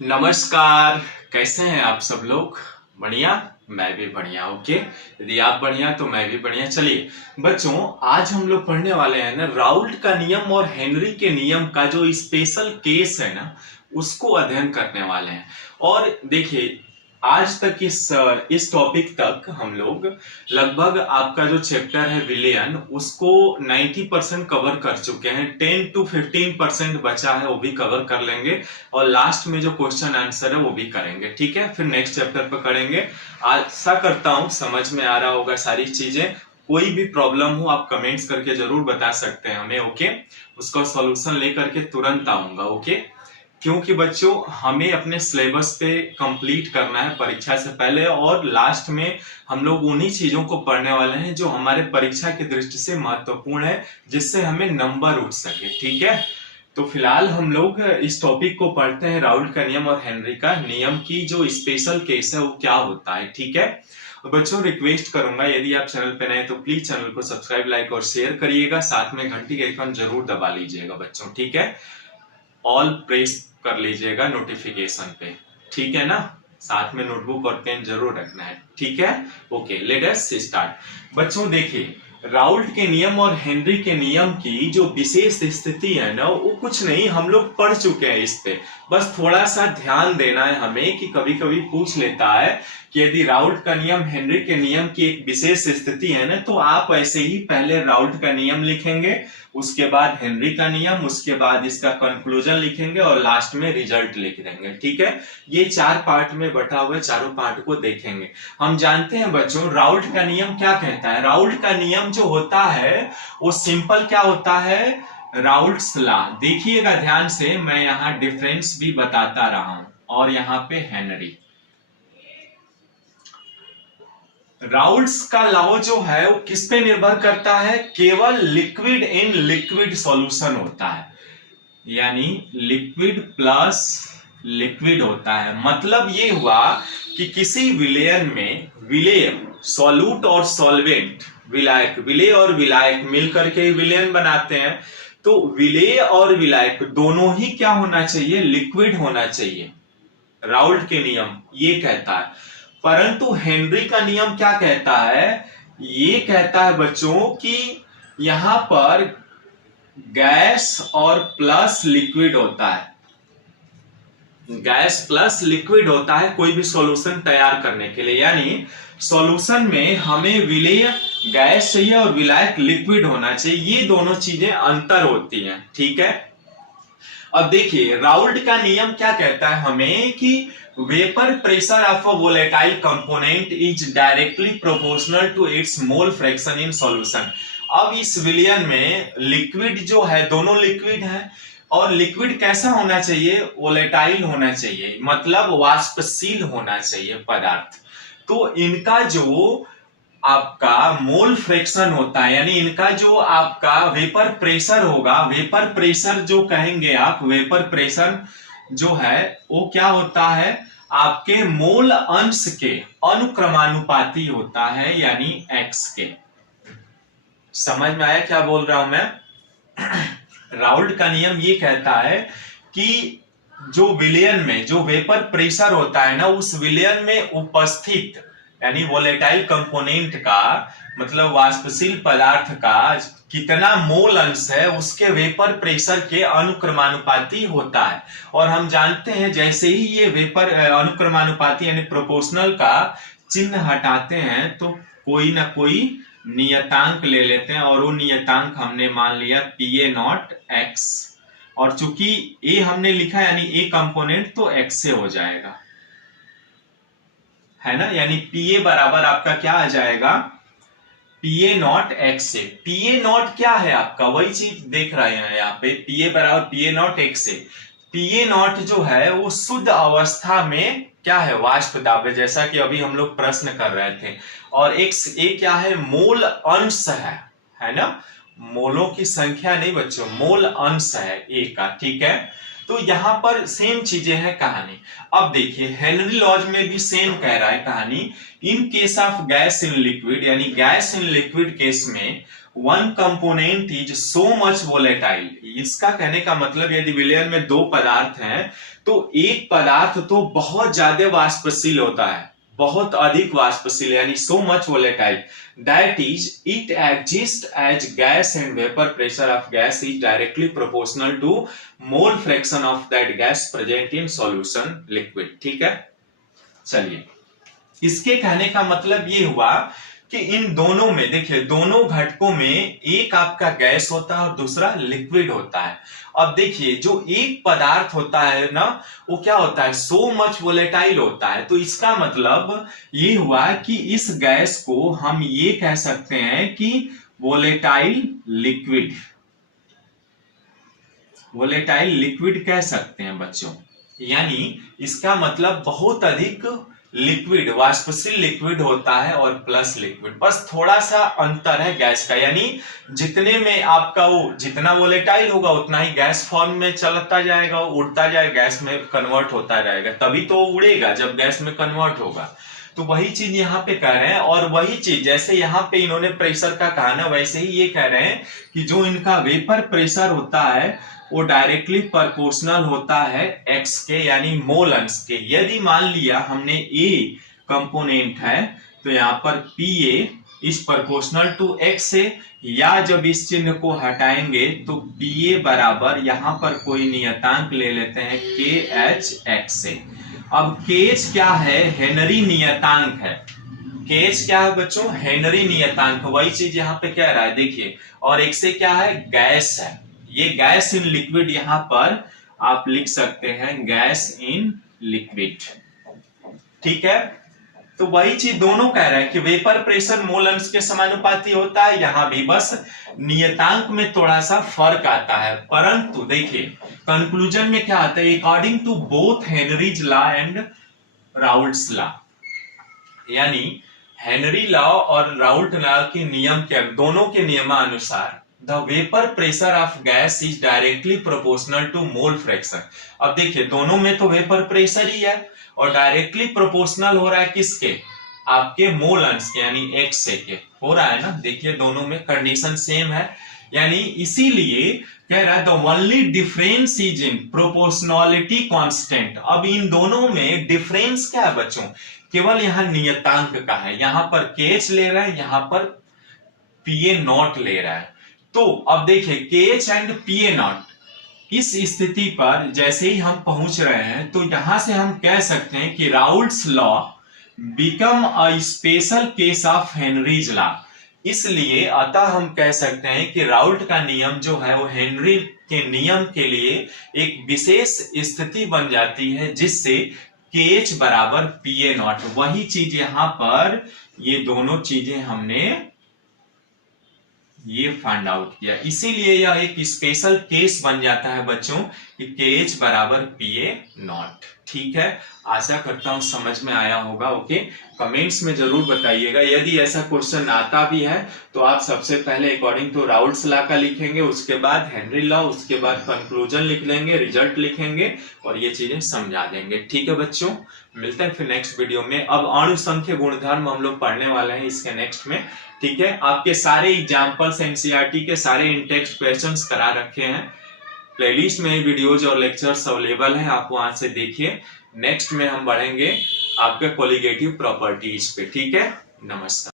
नमस्कार। कैसे हैं आप सब लोग? बढ़िया। मैं भी बढ़िया। ओके, यदि आप बढ़िया तो मैं भी बढ़िया। चलिए बच्चों, आज हम लोग पढ़ने वाले हैं ना राउल्ट का नियम और हेनरी के नियम का जो स्पेशल केस है ना उसको अध्ययन करने वाले हैं। और देखिए, आज तक इस टॉपिक तक हम लोग लगभग आपका जो चैप्टर है विलियन उसको 90% कवर कर चुके हैं। 10 to 15% बचा है, वो भी कवर कर लेंगे। और लास्ट में जो क्वेश्चन आंसर है वो भी करेंगे। ठीक है, फिर नेक्स्ट चैप्टर पर करेंगे। आशा करता हूं समझ में आ रहा होगा सारी चीजें। कोई भी प्रॉब्लम हो आप कमेंट्स करके जरूर बता सकते हैं हमें। ओके, उसका सॉल्यूशन लेकर के तुरंत आऊंगा। ओके, क्योंकि बच्चों हमें अपने सिलेबस पे कंप्लीट करना है परीक्षा से पहले, और लास्ट में हम लोग उन्हीं चीजों को पढ़ने वाले हैं जो हमारे परीक्षा की दृष्टि से महत्वपूर्ण है, जिससे हमें नंबर उठ सके। ठीक है, तो फिलहाल हम लोग इस टॉपिक को पढ़ते हैं, राउल्ट का नियम और हेनरी का नियम की जो स्पेशल केस है वो क्या होता है। ठीक है, और बच्चों रिक्वेस्ट करूंगा यदि आप चैनल पे नए तो प्लीज चैनल को सब्सक्राइब, लाइक और शेयर करिएगा। साथ में घंटी का आइकन जरूर दबा लीजिएगा बच्चों। ठीक है, ऑल प्रेस कर लीजिएगा नोटिफिकेशन पे। ठीक है ना, साथ में नोटबुक और पेन जरूर रखना है। ठीक है, ओके लेट अस स्टार्ट। बच्चों देखिए, राउल्ट के नियम और हेनरी के नियम की जो विशेष स्थिति है ना वो कुछ नहीं, हम लोग पढ़ चुके हैं इस पे। बस थोड़ा सा ध्यान देना है हमें कि कभी कभी पूछ लेता है कि यदि राउल्ट का नियम हेनरी के नियम की एक विशेष स्थिति है ना, तो आप ऐसे ही पहले राउल्ट का नियम लिखेंगे, उसके बाद हेनरी का नियम, उसके बाद इसका कंक्लूजन लिखेंगे और लास्ट में रिजल्ट लिख देंगे। ठीक है, ये 4 पार्ट में बटा हुआ है, चारों पार्ट को देखेंगे। हम जानते हैं बच्चों राउल्ट का नियम क्या कहता है। राउल्ट का नियम जो होता है वो सिंपल क्या होता है, राउल्ट्स लॉ। देखिएगा ध्यान से, मैं यहाँ डिफरेंस भी बताता रहा हूं, और यहाँ पे हेनरी। राउल्ट्स का लॉ जो है वो किस पे निर्भर करता है, केवल लिक्विड इन लिक्विड सॉल्यूशन होता है, यानी लिक्विड प्लस लिक्विड होता है। मतलब ये हुआ कि किसी विलयन में विलेय, सॉल्यूट और सॉल्वेंट, विलायक, विलेय और विलायक मिलकर के विलयन बनाते हैं। तो विलेय और विलायक दोनों ही क्या होना चाहिए, लिक्विड होना चाहिए। राउल्ट के नियम ये कहता है। परंतु हेनरी का नियम क्या कहता है, ये कहता है बच्चों कि यहां पर गैस और प्लस लिक्विड होता है, गैस प्लस लिक्विड होता है कोई भी सॉल्यूशन तैयार करने के लिए। यानी सॉल्यूशन में हमें विलेय गैस चाहिए और विलायक लिक्विड होना चाहिए, ये दोनों चीजें अंतर होती हैं। ठीक है, अब देखिए राउल्ट का नियम क्या कहता है हमें कि vapour pressure of a volatile component is directly proportional to its mole fraction in solution. अब इस विलयन में लिक्विड जो है, दोनों लिक्विड है, और लिक्विड कैसा होना चाहिए, वोलेटाइल होना चाहिए, मतलब वाष्पशील होना चाहिए पदार्थ। तो इनका जो आपका मोल फ्रैक्शन होता है, यानी इनका जो आपका वेपर प्रेशर होगा, वेपर प्रेशर जो कहेंगे आप, वेपर प्रेशर जो है वो क्या होता है, आपके मोल अंश के अनुक्रमानुपाती होता है, यानी x के। समझ में आया क्या बोल रहा हूं मैं? राउल्ट का नियम ये कहता है कि जो विलयन में जो वेपर प्रेशर होता है ना, उस विलयन में उपस्थित यानी वोलेटाइल कंपोनेंट का, मतलब वाष्पशील पदार्थ का कितना मोल अंश है उसके वेपर प्रेशर के अनुक्रमानुपाती होता है। और हम जानते हैं जैसे ही ये वेपर अनुक्रमानुपाती यानी प्रोपोर्शनल का चिन्ह हटाते हैं तो कोई ना कोई नियतांक ले लेते हैं, और वो नियतांक हमने मान लिया PA0x, और चूंकि ए हमने लिखा यानी ए कंपोनेंट तो x से हो जाएगा, है ना। यानी PA बराबर आपका क्या आ जाएगा, PA0x से। PA0 क्या है आपका, वही चीज देख रहे हैं यहाँ पे, PA बराबर PA0x से। PA0 जो है वो शुद्ध अवस्था में क्या है, वाष्प दाब है, जैसा कि अभी हम लोग प्रश्न कर रहे थे। और x ए क्या है, मोल अंश है ना, मोलों की संख्या नहीं बच्चों, मोल अंश है ए का। ठीक है, तो यहां पर सेम चीजें हैं कहानी। अब देखिए हेनरी लॉज में भी सेम कह रहा है कहानी। In case of gas in liquid, यानी गैस इन लिक्विड केस में one component is so much volatile. इसका कहने का मतलब यदि विलयन में दो पदार्थ हैं तो एक पदार्थ तो बहुत ज्यादा वाष्पशील होता है, बहुत अधिक वाष्पशील, यानी so much volatile, that is it exist as gas and vapour pressure of gas is directly proportional to mole fraction of that gas present in solution liquid. ठीक है, चलिए, इसके कहने का मतलब ये हुआ कि इन दोनों में देखिए, दोनों घटकों में एक आपका गैस होता है और दूसरा लिक्विड होता है। अब देखिए, जो एक पदार्थ होता है ना, वो क्या होता है, सो मच वोलेटाइल होता है। तो इसका मतलब ये हुआ कि इस गैस को हम ये कह सकते हैं कि वोलेटाइल लिक्विड, वोलेटाइल लिक्विड कह सकते हैं बच्चों। यानी इसका मतलब बहुत अधिक लिक्विड, वाष्पशील लिक्विड होता है और प्लस लिक्विड, बस थोड़ा सा अंतर है गैस का। यानी जितने में आपका वो जितना वोलेटाइल होगा उतना ही गैस फॉर्म में चलता जाएगा, उड़ता जाएगा, गैस में कन्वर्ट होता रहेगा, तभी तो उड़ेगा जब गैस में कन्वर्ट होगा। तो वही चीज यहाँ पे कह रहे हैं, और वही चीज जैसे यहाँ पे इन्होंने प्रेशर का कहा ना, वैसे ही ये कह रहे हैं कि जो इनका वेपर प्रेशर होता है वो डायरेक्टली प्रोपोर्शनल होता है एक्स के, यानी मोल अंश के। यदि मान लिया हमने ए कंपोनेंट है तो यहाँ पर P A is proportional to X है, या जब इस चिन्ह को हटाएंगे तो पी ए बराबर यहाँ पर कोई नियतांक ले लेते हैं के एच एक्स से। अब के एच क्या है, हेनरी नियतांक है। के एच क्या है बच्चों, हेनरी नियतांक। वही चीज यहाँ पे कह रहा है देखिए, और एक से क्या है, गैस है। ये गैस इन लिक्विड यहां पर आप लिख सकते हैं, गैस इन लिक्विड। ठीक है, तो वही चीज दोनों कह रहे हैं कि वेपर प्रेशर मोल अंश के समानुपाती होता है, यहां भी बस नियतांक में थोड़ा सा फर्क आता है। परंतु देखिए कंक्लूजन में क्या आता है, according to both Henry's law and Raoult's law, यानी हेनरी लॉ और राउल्ट लॉ के नियम के, दोनों के नियमानुसार The vapor pressure of gas is directly proportional to mole fraction। अब देखिए दोनों में तो वेपर प्रेशर ही है और डायरेक्टली प्रोपोर्शनल हो रहा है किसके, आपके मोल अंश के, यानी एक्स से के हो रहा है ना। देखिए दोनों में कंडीशन सेम है, यानी इसीलिए कह रहा है the only difference is in proportionality constant. अब इन दोनों में डिफरेंस क्या है बच्चों, केवल यहाँ नियतांक का है। यहाँ पर के एच ले रहा है, यहाँ पर पी ए नॉट ले रहा है। तो अब देखिए के H and P A not, इस स्थिति पर जैसे ही हम पहुंच रहे हैं तो यहां से हम कह सकते हैं कि Raoult's law become a special case of Henry's law. इसलिए अतः हम कह सकते हैं कि राउल्ट का नियम जो है वो हेनरी के नियम के लिए एक विशेष स्थिति बन जाती है, जिससे के एच बराबर पी ए नॉट। वही चीज यहां पर ये दोनों चीजें हमने ये फाइंड आउट किया, इसीलिए यह एक स्पेशल केस बन जाता है बच्चों कि के एच बराबर पी ए नॉट। ठीक है, आशा करता हूं समझ में आया होगा। ओके, कमेंट्स में जरूर बताइएगा। यदि ऐसा क्वेश्चन आता भी है तो आप सबसे पहले अकॉर्डिंग टू राउल्ट्स लॉ का लिखेंगे, उसके बाद हेनरी लॉ, उसके बाद कंक्लूजन लिख लेंगे, रिजल्ट लिखेंगे और ये चीजें समझा देंगे। ठीक है बच्चों, मिलते हैं फिर नेक्स्ट वीडियो में। अब अणु संख्या गुणधर्म हम लोग पढ़ने वाले हैं इसके नेक्स्ट में। ठीक है, आपके सारे एग्जाम्पल्स एनसीईआरटी के सारे इन टेक्स्ट क्वेश्चंस करा रखे हैं, प्लेलिस्ट में वीडियोज और लेक्चर्स अवेलेबल हैं, आप वहां से देखिए। नेक्स्ट में हम बढ़ेंगे आपके कोलिगेटिव प्रॉपर्टीज पे। ठीक है, नमस्कार।